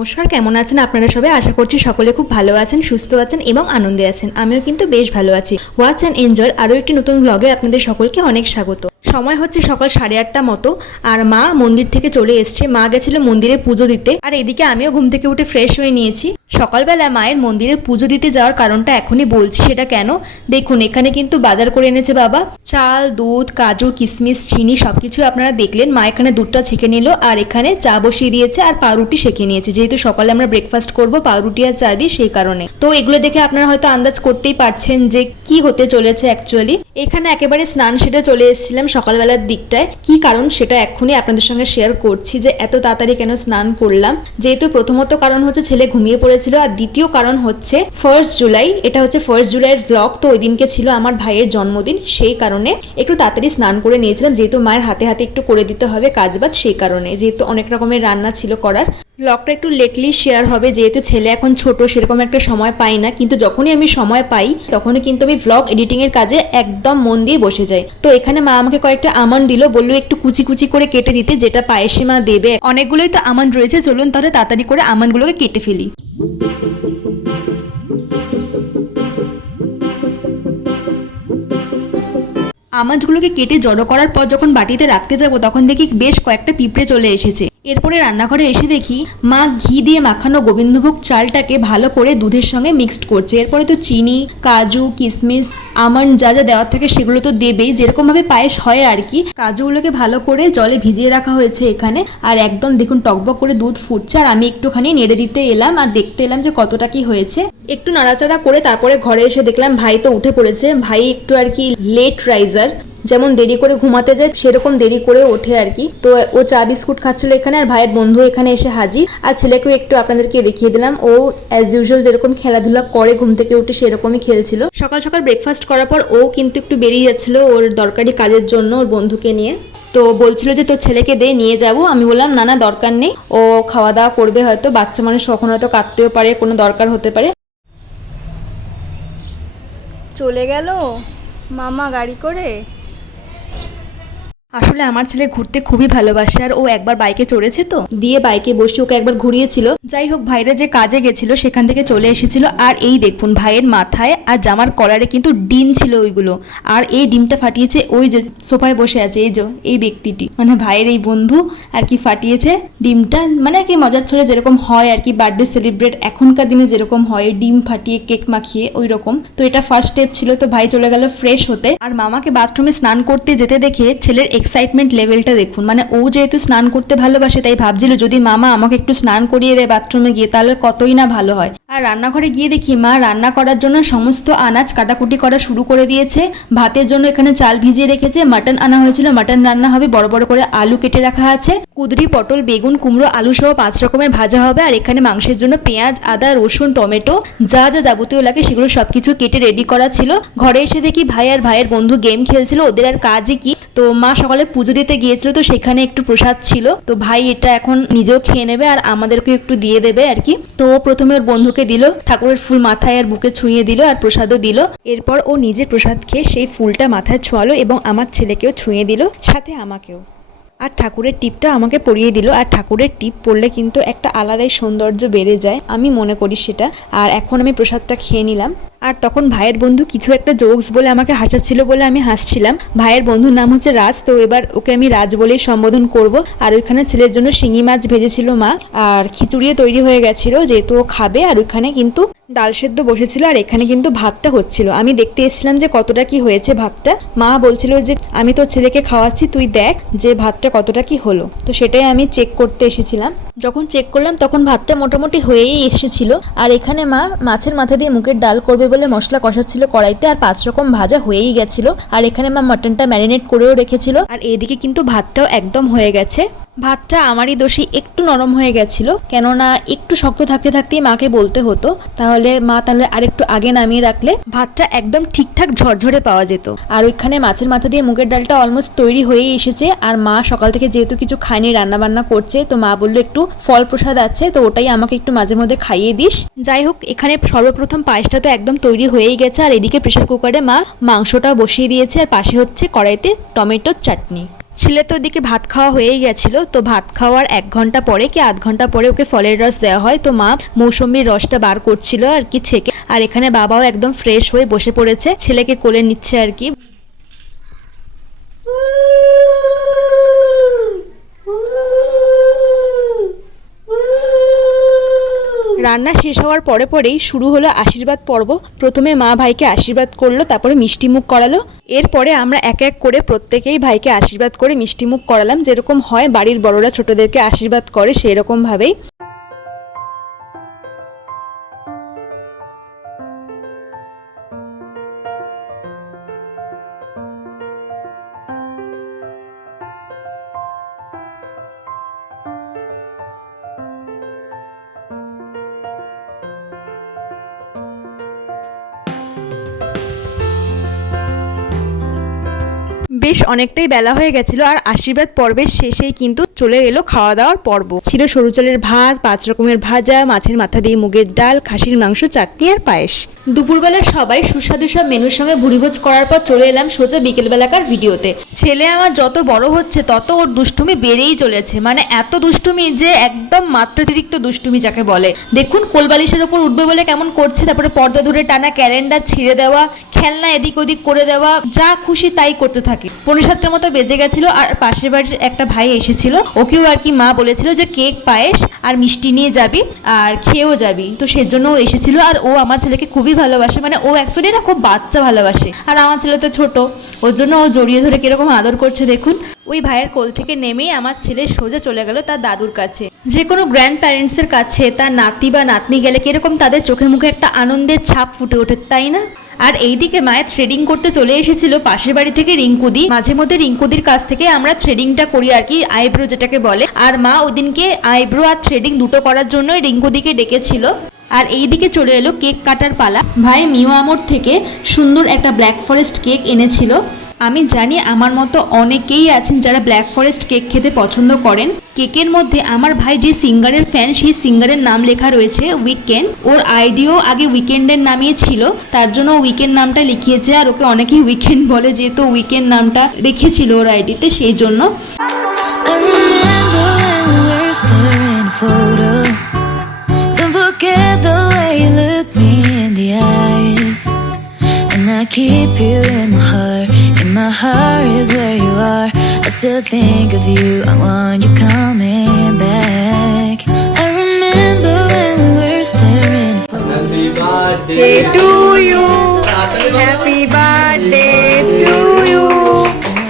নমস্কার, কেমন আছেন আপনারা সবাই? আশা করছি সকলে খুব ভালো আছেন, সুস্থ আছেন এবং আনন্দে আছেন। আমিও কিন্তু বেশ ভালো আছি। ওয়াচ অ্যান্ড এনজয় আরও একটি নতুন ব্লগে আপনাদের সকলকে অনেক স্বাগত। সময় হচ্ছে সকাল 8:30 মতো, আর মা মন্দির থেকে চলে এসছে। মা গেছিল মন্দিরে পুজো দিতে, আর এদিকে আমিও ঘুম থেকে উঠে ফ্রেশ হয়ে নিয়েছি। সকালবেলা মায়ের মন্দিরে পুজো দিতে যাওয়ার কারণটা এখনই বলছি। সেটা কেন, দেখুন এখানে কিন্তু বাজার করে এনেছে বাবা। চাল, দুধ, কাজু, কিশমিশ, চিনি সবকিছু আপনারা দেখলেন। মা এখানে দুধটা ছেঁকে নিল, আর এখানে চা বসিয়ে দিয়েছে আর পাউরুটি সেঁকে নিয়েছে। যেহেতু সকালে আমরা ব্রেকফাস্ট করব পাউরুটি আর চা দিয়ে, সেই কারণে। তো এগুলো দেখে আপনারা হয়তো আন্দাজ করতেই পারছেন যে কি হতে চলেছে অ্যাকচুয়ালি। এখানে একেবারে স্নান সেরে চলে এসেছিলাম সকালবেলার দিকটায়। কি কারণ সেটা এক্ষুনি আপনাদের সঙ্গে শেয়ার করছি, যে এত তাড়াতাড়ি কেন স্নান করলাম। যেহেতু প্রথমত কারণ হচ্ছে ছেলে ঘুমিয়ে পড়েছিল, আর দ্বিতীয় কারণ হচ্ছে 1 জুলাই। এটা হচ্ছে 1 জুলাইয়ের ব্লগ। তো ওই দিনকে ছিল আমার ভাইয়ের জন্মদিন, সেই কারণে একটু তাড়াতাড়ি স্নান করে নিয়েছিলাম। যেহেতু মায়ের হাতে হাতে একটু করে দিতে হবে কাজবাজ, সেই কারণে। যেহেতু অনেক রকমের রান্না ছিল করার। ব্লগটা একটু লেটলি শেয়ার হবে, যেহেতু ছেলে এখন ছোট, সেরকম একটা সময় পাই না। কিন্তু যখনই আমি সময় পাই তখনই কিন্তু আমি ব্লগ এডিটিং এর কাজে একদম মন দিয়ে বসে যাই। তো এখানে মা আমাকে কয়েকটা আমন্ড দিল, বললো একটু কুচি কুচি করে কেটে দিতে, যেটা পায়েসে মা দেবে। অনেকগুলোই তো আমন্ড রয়েছে, চলুন তাহলে তাড়াতাড়ি করে আমন্ডগুলোকে কেটে ফেলি। আমন্ডগুলোকে কেটে জড়ো করার পর যখন বাটিতে রাখতে যাব, তখন দেখি বেশ কয়েকটা পিঁপড়ে চলে এসেছে। এরপরে রান্নাঘরে এসে দেখি মা ঘি দিয়ে মাখানো গোবিন্দভোগ চালটাকে ভালো করে দুধের সঙ্গে মিক্সড করছে। এরপরে তো চিনি, কাজু, কিশমিশ, আমন্ড যা যা দেওয়ার থাকে সেগুলো তো দেবেই, যেরকম ভাবে পায়েস হয় আর কি। কাজুগুলোকে ভালো করে জলে ভিজিয়ে রাখা হয়েছে এখানে, আর একদম দেখুন টকবক করে দুধ ফুটছে। আর আমি একটুখানি নেড়ে দিতে এলাম আর দেখতে এলাম যে কতটা কি হয়েছে। একটু নাড়াচাড়া করে তারপরে ঘরে এসে দেখলাম ভাই তো উঠে পড়েছে। ভাই একটু আর কি লেট রাইজার, যেমন দেরি করে ঘুমাতে যায় সেরকম দেরি করে ওঠে আর কি। তো ও চা বিস্কুট খাচ্ছিল এখানে, আর ভাইয়ের বন্ধু এখানে এসে হাজির। আর ছেলেকেও একটু আপনাদেরকে দেখিয়ে দিলাম, ও অ্যাজ ইউজুয়াল যেরকম খেলাধুলা করে ঘুম থেকে উঠে সেরকমই খেলছিল। সকাল সকাল ব্রেকফাস্ট করার পর ও কিন্তু একটু বেরিয়ে যাচ্ছিল ওর দরকারি কাজের জন্য ওর বন্ধুকে নিয়ে। তো বলছিল যে তোর ছেলেকে দে, নিয়ে যাব। আমি বললাম না না, দরকার নেই, ও খাওয়া দাওয়া করবে, হয়তো বাচ্চা মানুষ কখন হয়তো কাঁদতেও পারে, কোনো দরকার হতে পারে। চলে গেল মামা গাড়ি করে। আসলে আমার ছেলে ঘুরতে খুবই ভালোবাসে, আর ও একবার বাইকে চড়েছে, তো দিয়ে বাইকে বসে ওকে একবার ঘুরিয়েছিল। যাই হোক, ভাইরা যে কাজে গেছিল সেখান থেকে চলে এসেছিল। আর এই দেখুন ভাইয়ের মাথায় আর জামার কলারে কিন্তু ডিম ছিল ওইগুলো, আর এই ডিমটা ফাটিয়েছে ওই যে সোফায় বসে আছে এই যে এই ব্যক্তিটি, মানে ভাইয়ের এই বন্ধু আর কি ফাটিয়েছে ডিমটা। মানে আর কি মজার ছলে যেরকম হয় আর কি, বার্থডে সেলিব্রেট এখনকার দিনে যেরকম হয় ডিম ফাটিয়ে কেক মাখিয়ে ওই রকম। তো এটা ফার্স্ট স্টেপ ছিল। তো ভাই চলে গেল ফ্রেশ হতে, আর মামাকে বাথরুমে স্নান করতে যেতে দেখে ছেলের এক্সাইটমেন্ট লেভেলটা দেখুন। মানে ও যেহেতু স্নান করতে ভালোবাসে, তাই ভাবছিল যদি মামা আমাকে একটু স্নান করিয়ে দেয় বাথরুমে গিয়ে, তাহলে কতই না ভালো হয়। আর রান্নাঘরে গিয়ে দেখি মা রান্না করার জন্য সমস্ত আনাজ কাটাকুটি করা শুরু করে দিয়েছে। ভাতের জন্য এখানে চাল ভিজিয়ে রেখেছে, মাটন আনা হয়েছিল, মাটন রান্না হবে, বড় বড় করে আলু কেটে রাখা আছে, কুদরি, পটল, বেগুন, কুমড়ো, আলু সহ 5 রকমের ভাজা হবে। আর এখানে মাংসের জন্য পেঁয়াজ, আদা, রসুন, টমেটো যা যা যাবতীয় লাগে সেগুলো সবকিছু কেটে রেডি করা ছিল। ঘরে এসে দেখি ভাই আর ভাইয়ের বন্ধু গেম খেলছিল, ওদের আর কাজই কি। তো মা সকালে পুজো দিতে গিয়েছিল, তো সেখানে একটু প্রসাদ ছিল। তো ভাই এটা এখন নিজেও খেয়ে নেবে আর আমাদেরকে একটু দিয়ে দেবে আর কি। তো প্রথমে ওর বন্ধুকে দিল, ঠাকুরের ফুল মাথায় আর বুকে ছুঁয়ে দিল, আর প্রসাদও দিল। এরপর ও নিজে প্রসাদ খেয়ে সেই ফুলটা মাথায় ছোঁয়ালো এবং আমার ছেলেকেও ছুঁয়ে দিল, সাথে আমাকেও। আর ঠাকুরের টিপটা আমাকে পরিয়ে দিল। আর ঠাকুরের টিপ পরলে কিন্তু একটা আলাদাই সৌন্দর্য বেড়ে যায়, আমি মনে করি সেটা। আর এখন আমি প্রসাদটা খেয়ে নিলাম। আর তখন ভাইয়ের বন্ধু কিছু একটা জোকস বলে আমাকে হাসাচ্ছিল বলে আমি হাসছিলাম। ভাইয়ের বন্ধুর নাম হচ্ছে রাজ, তো এবার ওকে আমি রাজ বলেই সম্বোধন করব। আর ওইখানে ছেলের জন্য শিঙি মাছ ভেজেছিল মা, আর খিচুড়িও তৈরি হয়ে গেছিল যেহেতু ও খাবে। আর ওইখানে কিন্তু ডাল সেদ্ধ বসেছিল, আর এখানে কিন্তু ভাতটা হচ্ছিল। আমি দেখতে এসেছিলাম যে কতটা কি হয়েছে ভাতটা। মা বলছিল যে আমি তোর ছেলেকে খাওয়াচ্ছি, তুই দেখ যে ভাতটা কতটা কি হলো। তো সেটাই আমি চেক করতে এসেছিলাম। যখন চেক করলাম তখন ভাতটা মোটামুটি হয়েই এসেছিল। আর এখানে মা মাছের মাথা দিয়ে মুগের ডাল করবে বলে মশলা কষাচ্ছিল কড়াইতে, আর 5 রকম ভাজা হয়েই গেছিল। আর এখানে মা মাটনটা ম্যারিনেট করেও রেখেছিল। আর এদিকে কিন্তু ভাতটাও একদম হয়ে গেছে। ভাতটা আমারই দোষী, একটু নরম হয়ে গেছিল, কেননা একটু শক্ত থাকতে থাকতেই মাকে বলতে হতো, তাহলে মা তাহলে আরেকটু আগে নামিয়ে রাখলে ভাতটা একদম ঠিকঠাক ঝরঝরে পাওয়া যেত। আর ওইখানে মাছের মাথা দিয়ে মুগের ডালটা অলমোস্ট তৈরি হয়েই এসেছে। আর মা সকাল থেকে যেহেতু কিছু খায়নি, রান্না বান্না করছে, তো মা বললো একটু ফল প্রসাদ আছে, তো ওটাই আমাকে একটু মাঝে মধ্যে খাইয়ে দিস। যাই হোক, এখানে সর্বপ্রথম পায়েসটা তো একদম তৈরি হয়েই গেছে। আর এদিকে প্রেসার কুকারে মা মাংসটা বসিয়ে দিয়েছে, আর পাশে হচ্ছে কড়াইতে টমেটোর চাটনি। ছেলে তো ওদিকে ভাত খাওয়া হয়েই গেছিল, তো ভাত খাওয়ার 1 ঘন্টা পরে কি আধ ঘন্টা পরে ওকে ফলের রস দেওয়া হয়। তো মা মৌসুমীর রসটা বার করছিল আর কি ছেঁকে, আর এখানে বাবাও একদম ফ্রেশ হয়ে বসে পড়েছে, ছেলেকে কোলে নিচ্ছে আর কি। রান্না শেষ হওয়ার পরে পরেই শুরু হলো আশীর্বাদ পর্ব। প্রথমে মা ভাইকে আশীর্বাদ করলো, তারপরে মিষ্টি মুখ করালো। এরপরে আমরা এক এক করে প্রত্যেকেই ভাইকে আশীর্বাদ করে মিষ্টি মুখ করালাম, যেরকম হয় বাড়ির বড়রা ছোটদেরকে আশীর্বাদ করে সেই রকম ভাবেই। বেশ অনেকটাই বেলা হয়ে গেছিল, আর আশীর্বাদ পর্বের শেষেই কিন্তু চলে এলো খাওয়া দাওয়ার পর্ব। ছিল সরু চালের ভাত, 5 রকমের ভাজা, মাছের মাথা দিয়ে মুগের ডাল, খাসির মাংস, চাটনি আর পায়েস। দুপুরবেলা সবাই সুস্বাদু সব মেনুর সঙ্গে ভুরিভোজ করার পর চলে এলাম সোজা বিকেলবেলাকার ভিডিওতে। ছেলে আমার যত বড় হচ্ছে তত ওর দুষ্টুমি বেড়েই চলেছে, মানে এত দুষ্টুমি যে একদম মাত্রাতিরিক্ত দুষ্টুমি যাকে বলে। দেখুন কোলবালিশের ওপর উঠবে বলে কেমন করছে, তারপরে পর্দা ধরে টানা, ক্যালেন্ডার ছিঁড়ে দেওয়া, খেলনা এদিক ওদিক করে দেওয়া, যা খুশি তাই করতে থাকে। 5:45 মতো বেজে গেছিল, আর পাশের বাড়ির একটা ভাই এসেছিল, ওকেও আর কি মা বলেছিল যে কেক, পায়েস আর মিষ্টি নিয়ে যাবি আর খেয়েও যাবি, তো সেজন্য ও এসেছিল। আর ও আমার ছেলেকে খুবই ভালোবাসে, মানে ও অ্যাকচুয়ালি না খুব বাচ্চা ভালোবাসে, আর আমার ছেলে তো ছোট, ওর জন্য ও জড়িয়ে ধরে কিরকম আদর করছে দেখুন। ওই ভাইয়ের কোল থেকে নেমেই আমার ছেলে সোজা চলে গেল তার দাদুর কাছে। যে কোনো গ্র্যান্ড প্যারেন্টসের কাছে তার নাতি বা নাতনি গেলে কিরকম তাদের চোখে মুখে একটা আনন্দের ছাপ ফুটে ওঠে, তাই না? আর এইদিকে মায়ের থ্রেডিং করতে চলে এসেছিল পাশের বাড়ি থেকে রিঙ্কুদি। মাঝে মধ্যে রিঙ্কুদির কাছ থেকে আমরা থ্রেডিংটা করি আর কি, আইব্রো যেটাকে বলে। আর মা ওদিনকে আইব্রো আর থ্রেডিং দুটো করার জন্যই রিঙ্কুদিকে ডেকেছিল। আর এইদিকে চলে এলো কেক কাটার পালা। ভাই মিও আমর থেকে সুন্দর একটা ব্ল্যাক ফরেস্ট কেক এনেছিল। আমি জানি আমার মতো অনেকেই আছেন যারা ব্ল্যাক ফরেস্ট কেক খেতে পছন্দ করেন। কেকের মধ্যে আমার ভাই যে সিঙ্গারের ফ্যান, সেই সিঙ্গারের নাম লেখা রয়েছে উইকেন্ড। ওর আইডিও আগে উইকেন্ডের নামই ছিল, তার জন্য উইকেন্ড নামটা লিখিয়েছে। আর ওকে অনেকেই উইকেন্ড বলে, যেহেতু উইকেন্ড নামটা রেখেছিল ওর আইডিতে, সেই জন্য। I keep you in my heart is where you are. I still think of you, I want you coming back. I remember when we were staring for Happy birthday to you, happy birthday to you,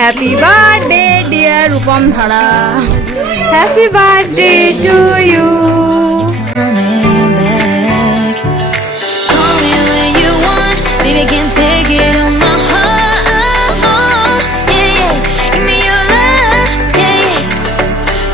happy birthday dear Rupam Dhara, happy birthday to you. coming back. Call me when you want, baby, can't take it on my heart. Yeah, yeah, give me your love. Yeah, yeah.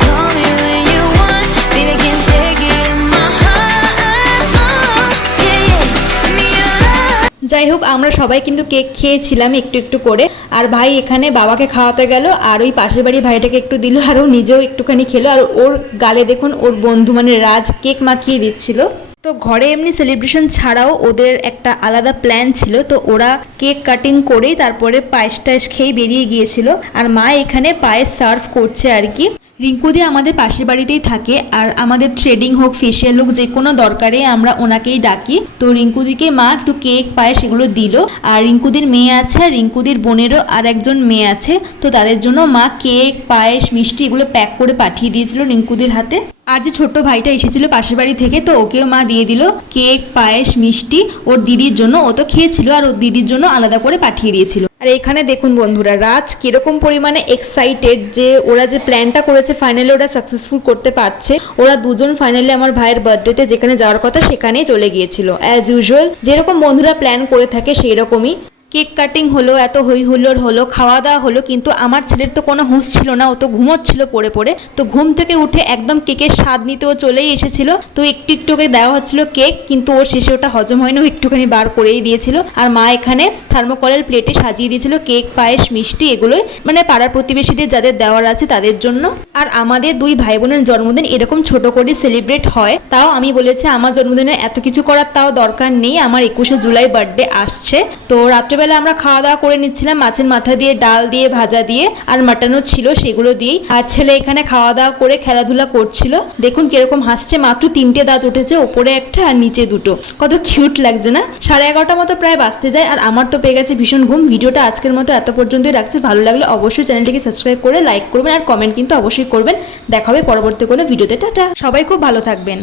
Call me when you want, baby, can't take it on my heart. Yeah, yeah, give me your love. যাই হোক, আমরা সবাই কিন্তু cake খেয়েছিলাম একটু একটু করে। আর ভাই এখানে বাবাকে খাওয়াতে গেল, আর ওই পাশের বাড়ি ভাইটাকে একটু দিল, আর ও নিজেও একটুখানি খেলো। আর ওর গালে দেখুন ওর বন্ধু মানে রাজ কেক মাখিয়ে দিচ্ছিল। তো ঘরে এমনি সেলিব্রেশন ছাড়াও ওদের একটা আলাদা প্ল্যান ছিল, তো ওরা কেক কাটিং করেই তারপরে পায়েস টায়েস খেয়ে বেরিয়ে গিয়েছিল। আর মা এখানে পায়েস সার্ভ করছে আর কি। রিঙ্কুদি আমাদের পাশের বাড়িতেই থাকে, আর আমাদের থ্রেডিং হোক, ফেসিয়াল হোক, যে কোনো দরকারে আমরা ওনাকেই ডাকি। তো রিঙ্কুদিকে মা একটু কেক, পায়েস এগুলো দিল। আর রিঙ্কুদির মেয়ে আছে, আর রিঙ্কুদির বোনেরও আর একজন মেয়ে আছে, তো তাদের জন্য মা কেক, পায়েস, মিষ্টি এগুলো প্যাক করে পাঠিয়ে দিয়েছিল রিঙ্কুদির হাতে। আর যে ছোট্ট ভাইটা এসেছিল পাশের বাড়ি থেকে, তো ওকেও মা দিয়ে দিল কেক, পায়েস, মিষ্টি ওর দিদির জন্য। ও তো খেয়েছিল, আর ওর দিদির জন্য আলাদা করে পাঠিয়ে দিয়েছিল। আর এখানে দেখুন বন্ধুরা, রাজ কিরকম পরিমাণে এক্সাইটেড যে ওরা যে প্ল্যানটা করেছে ফাইনালি ওরা সাকসেসফুল করতে পারছে। ওরা দুজন ফাইনালি আমার ভাইয়ের বার্থডেতে যেখানে যাওয়ার কথা সেখানেই চলে গিয়েছিল। অ্যাজ ইউজুয়াল যেরকম বন্ধুরা প্ল্যান করে থাকে সেই রকমই। কেক কাটিং হলো, এত হই হুল্লোড় হলো, খাওয়া দাওয়া হলো, কিন্তু আমার ছেলের তো কোনো হুঁশ ছিল না, ও তো ঘুমোচ্ছিল পড়ে পড়ে। তো ঘুম থেকে উঠে একদম কেকের স্বাদ নিতে ও চলেই এসেছিল। তো একটু একটু ওকে দেওয়া হচ্ছিল কেক, কিন্তু ওর শেষে ওটা হজম হয়নি, ও একটুখানি বার করেই দিয়েছিল। আর মা এখানে থার্মোকলের প্লেটে সাজিয়ে দিয়েছিল কেক, পায়েস, মিষ্টি এগুলোই, মানে পাড়ার প্রতিবেশীদের যাদের দেওয়ার আছে তাদের জন্য। আর আমাদের দুই ভাই বোনের জন্মদিন এরকম ছোট করে সেলিব্রেট হয়। তাও আমি বলেছি আমার জন্মদিনে এত কিছু করার তাও দরকার নেই, আমার 21শে জুলাই বার্থডে আসছে। তো রাত্রে দুপুরবেলা আমরা খাওয়া দাওয়া করে নিচ্ছিলাম মাছের মাথা দিয়ে, ডাল দিয়ে, ভাজা দিয়ে, আর মাটনও ছিল সেগুলো দিয়েই। আর ছেলে এখানে খাওয়া দাওয়া করে খেলাধুলা করছিল। দেখুন কিরকম হাসছে, মাত্র 3টে দাঁত উঠেছে, ওপরে একটা আর নিচে দুটো, কত কিউট লাগছে না। 11:30 মতো প্রায় বাজতে যায়, আর আমার তো পেয়ে গেছে ভীষণ ঘুম। ভিডিওটা আজকের মতো এত পর্যন্তই রাখছি। ভালো লাগলে অবশ্যই চ্যানেলটিকে সাবস্ক্রাইব করে লাইক করবেন, আর কমেন্ট কিন্তু অবশ্যই করবেন। দেখা হবে পরবর্তী কোনো ভিডিওতে। টাটা, সবাই খুব ভালো থাকবেন।